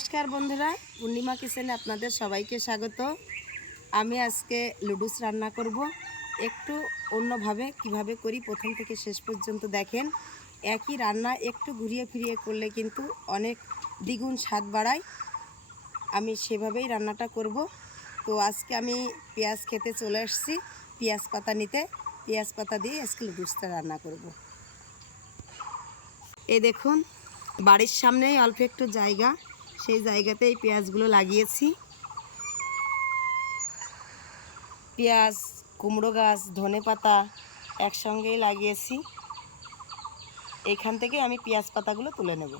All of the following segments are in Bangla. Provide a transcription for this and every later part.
নমস্কার বন্ধুরা, পূর্ণিমা কিচেনে আপনাদের সবাইকে স্বাগত। আমি আজকে লুডুস রান্না করব। একটু অন্যভাবে কিভাবে করি প্রথম থেকে শেষ পর্যন্ত দেখেন। একই রান্না একটু ঘুরিয়ে ফিরিয়ে করলে কিন্তু অনেক দ্বিগুণ স্বাদ বাড়ায়। আমি সেভাবেই রান্নাটা করব। তো আজকে আমি পেঁয়াজ খেতে চলে আসছি, পেঁয়াজ পাতা নিতে। পেঁয়াজ পাতা দিয়ে আজকে লুডুসটা রান্না করব। এই দেখুন, বাড়ির সামনেই অল্প একটু জায়গা, সেই জায়গাতেই পেঁয়াজগুলো লাগিয়েছি। পেঁয়াজ, কুমড়ো গাছ, ধনে পাতা একসঙ্গেই লাগিয়েছি। এইখান থেকে আমি পেঁয়াজ পাতাগুলো তুলে নেব।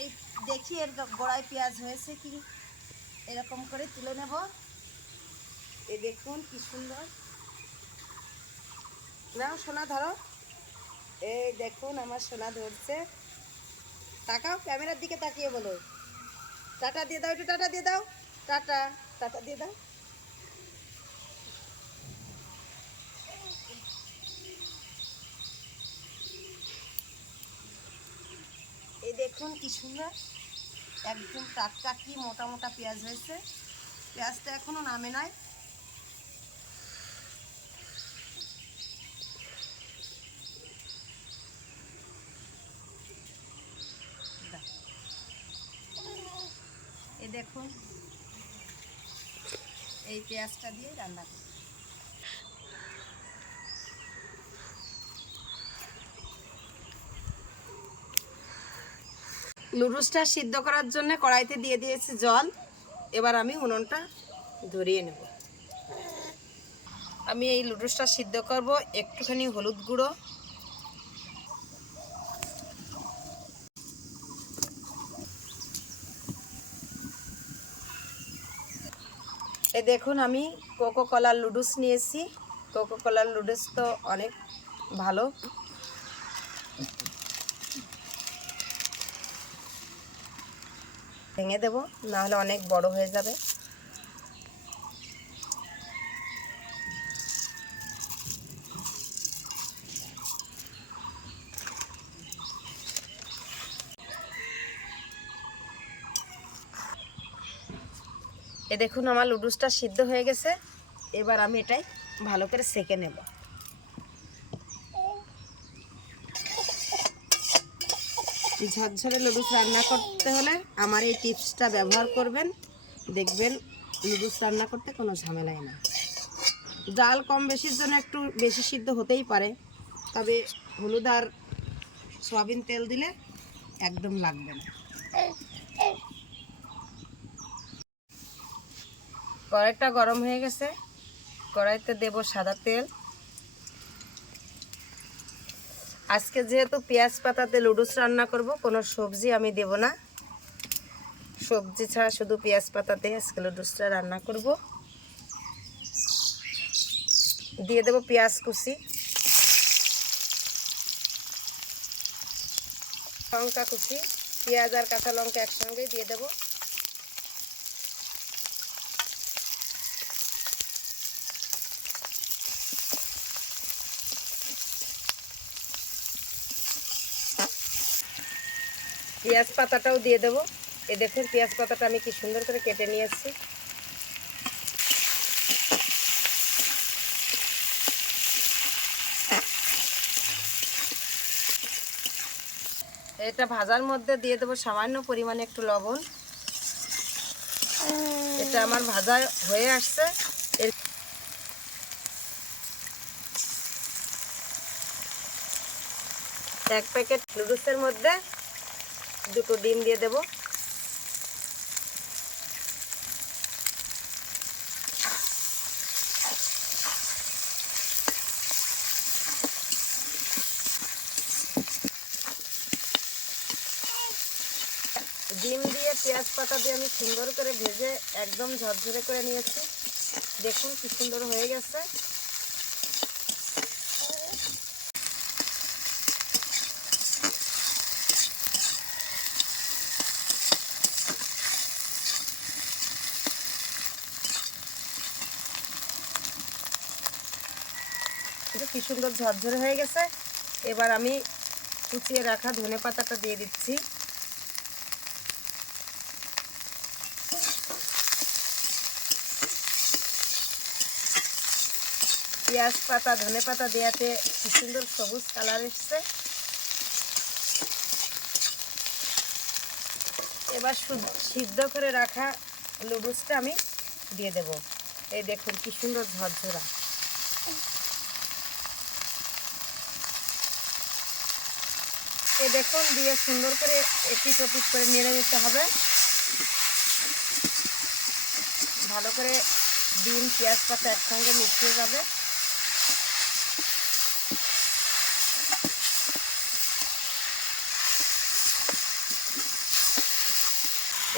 এই দেখি এর গোড়ায় পেঁয়াজ হয়েছে কি, এরকম করে তুলে নেব। এই দেখুন কি সুন্দর। নাও সোনা ধরো। এই দেখুন আমার সোনা ধরছে। তাকাও, ক্যামেরার দিকে তাকিয়ে বলো টাটা দিয়ে দাও, একটু টাটা দিয়ে দাও। টাটা, টাটা দিয়ে দাও। এই দেখুন কি সুন্দর, একদম টাটকা কি মোটা মোটা পেঁয়াজ হয়েছে। পেঁয়াজটা এখনো নামে নাই। এই দেখুন, এই পেঁয়াজটা দিয়ে রান্না করি। লুডুসটা সিদ্ধ করার জন্য কড়াইতে দিয়ে দিয়েছি জল। এবার আমি উনুনটা ধরিয়ে নেব। আমি এই লুডুসটা সিদ্ধ করব। একটুখানি হলুদ গুঁড়ো, এই দেখুন আমি কোকো কলার লুডুস নিয়েছি। কোকো কলার লুডুস তো অনেক ভালো। ভেঙে দেব, নাহলে অনেক বড় হয়ে যাবে। এ দেখুন আমার লুডুসটা সিদ্ধ হয়ে গেছে। এবার আমি এটাই ভালো করে সেঁকে নেব। ঝরঝরে লুডুস রান্না করতে হলে আমার এই টিপসটা ব্যবহার করবেন, দেখবেন লুডুস রান্না করতে কোনো ঝামেলাই না। ডাল কম বেশির জন্য একটু বেশি সিদ্ধ হতেই পারে, তবে হলুদ আর সয়াবিন তেল দিলে একদম লাগবে না। কড়াইটা গরম হয়ে গেছে, কড়াইতে দেব সাদা তেল। আজকে যেহেতু পেঁয়াজ পাতাতে লুডুস রান্না করব, কোনো সবজি আমি দেব না। সবজি ছাড়া শুধু পেঁয়াজ পাতাতে আজকে লুডুসটা রান্না করব। দিয়ে দেব পেঁয়াজ কুচি, লঙ্কা কুচি। পেঁয়াজ আর কাঁচা লঙ্কা একসঙ্গেই দিয়ে দেব। পেঁয়াজ পাতাটাও দিয়ে দেব। এই দেখুন পেঁয়াজ পাতাটা আমি কি সুন্দর করে কেটে নিয়ে এসেছি। এটা ভাজার মধ্যে দিয়ে দেবো সামান্য পরিমাণে একটু লবণ। এটা আমার ভাজা হয়ে আসছে। এক প্যাকেট লুডুসের মধ্যে দুটো ডিম দিয়ে দেব। ডিম দিয়ে পেঁয়াজ পাতা দিয়ে আমি সুন্দর করে ভেজে একদম ঝরঝরে করে নিয়েছি। দেখুন কি সুন্দর হয়ে গেছে। কি সুন্দর ঝরঝরে হয়ে গেছে। এবার আমি কুচিয়ে রাখা ধনে পাতাটা দিয়ে দিচ্ছি। পেঁয়াজ পাতা ধনে পাতা দেওয়াতে কি সুন্দর সবুজ কালার এসছে। এবার সিদ্ধ করে রাখা নুডলসটা আমি দিয়ে দেব। এই দেখুন কি সুন্দর ঝরঝরা। এই দেখুন দিয়ে সুন্দর করে এপিট ওপিট করে নেড়ে নিতে হবে। ভালো করে ডিম পেঁয়াজ পাতা একসঙ্গে মিশিয়ে যাবে।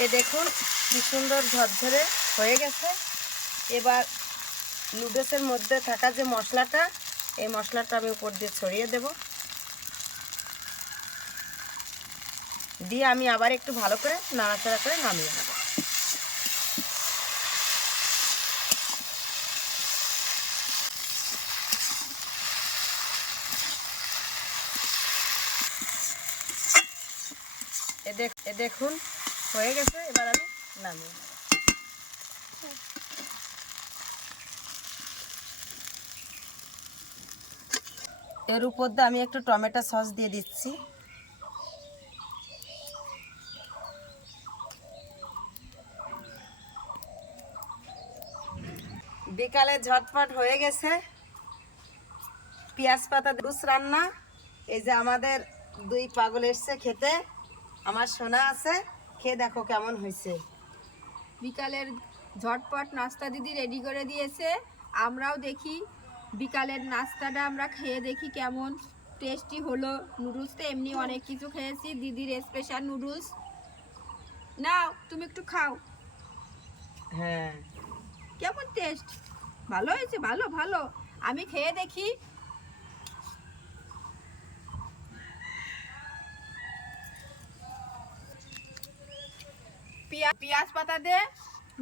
এই দেখুন কি সুন্দর ঝরঝরে হয়ে গেছে। এবার নুডলসের মধ্যে থাকা যে মশলাটা, এই মশলাটা আমি উপর দিয়ে ছড়িয়ে দেব। দিয়ে আমি আবার একটু ভালো করে নাড়াচাড়া করে নামিয়ে নেব। এ দেখুন হয়ে গেছে। এবার আমি নামিয়ে নেব। এর উপর দিয়ে আমি একটু টমেটো সস দিয়ে দিচ্ছি। বিকালে ঝটপট হয়ে গেছে পেঁয়াজ পাতা নুডলস রান্না। এই যে আমাদের দুই পাগল এসছে খেতে। আমার সোনা আছে, খেয়ে দেখো কেমন হয়েছে। বিকালের ঝটপট নাস্তা দিদি রেডি করে দিয়েছে। আমরাও দেখি বিকালের নাস্তাটা আমরা খেয়ে দেখি কেমন টেস্টি হলো। নুডলস তো এমনি অনেক কিছু খেয়েছি, দিদির স্পেশাল নুডলস। নাও তুমি একটু খাও। হ্যাঁ, কেমন টেস্ট? ভালো হয়েছে? ভালো ভালো। আমি খেয়ে দেখি। পেঁয়াজ পাতা দিয়ে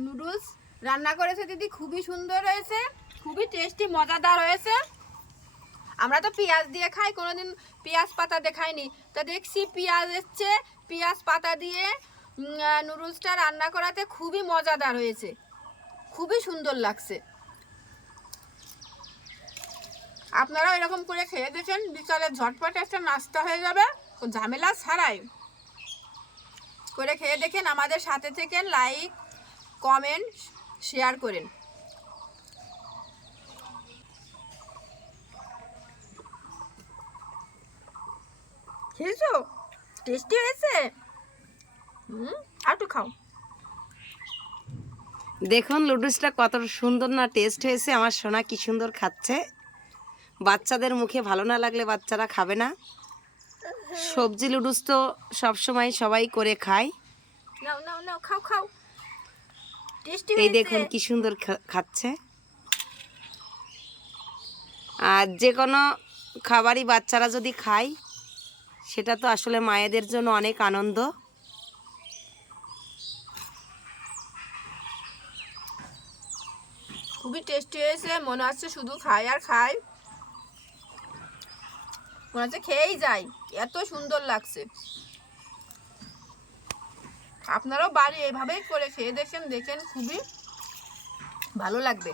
নুডলস রান্না করেছে দিদি, খুবই সুন্দর হয়েছে, খুবই টেস্টি মজাদার হয়েছে। আমরা তো পেঁয়াজ দিয়ে খাই, কোনোদিন পেঁয়াজ পাতা দিয়ে খাইনি। তা দেখছি পেঁয়াজ এসছে, পেঁয়াজ পাতা দিয়ে নুডলসটা রান্না করাতে খুবই মজাদার হয়েছে, খুবই সুন্দর লাগছে। আপনারাও এরকম করে খেয়ে দেখেন, বিকালে ঝটপট একটা নাস্তা হয়ে যাবে, ঝামেলা ছাড়াই করে খেয়ে দেখেন। আমাদের সাথে থেকে লাইক কমেন্ট শেয়ার করেন। খেয়েছো? টেস্টি হয়েছে। আর একটু খাও। দেখুন নুডলসটা কত সুন্দর না টেস্ট হয়েছে। আমার সোনা কি সুন্দর খাচ্ছে। বাচ্চাদের মুখে ভালো না লাগলে বাচ্চারা খাবে না। সবজি নুডলস তো সবসময় সবাই করে খায়। নাও নাও নাও, খাও খাও। টেস্টি এই হয়েছে। দেখুন কি সুন্দর খাচ্ছে। আর যে কোনো খাবারই বাচ্চারা যদি খায় সেটা তো আসলে মায়েদের জন্য অনেক আনন্দ। খুবই টেস্টি হয়েছে। মনে হচ্ছে শুধু খাই আর খাই, মনে হচ্ছে খেয়েই যাই, এত সুন্দর লাগছে। আপনারাও বাড়ি এভাবেই করে খেয়ে দেখেন, খুবই ভালো লাগবে।